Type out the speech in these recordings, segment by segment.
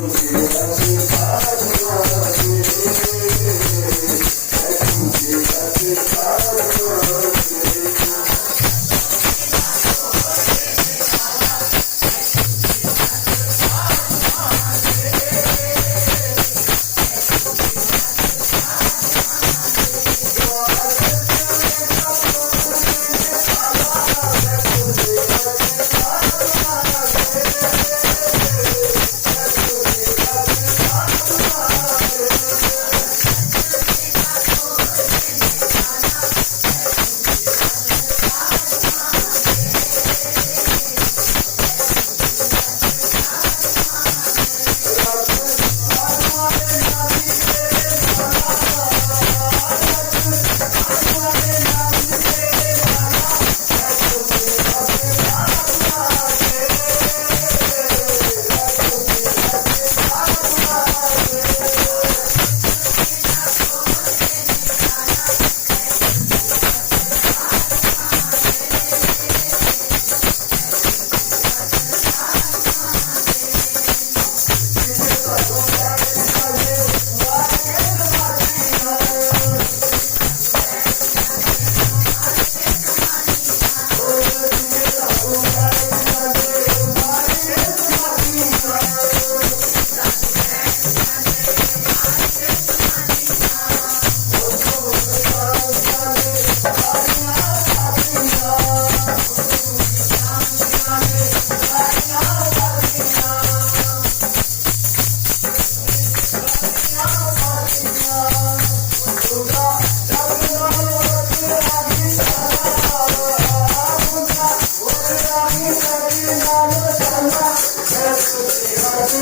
Thank you.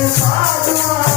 ಸಾಧುವ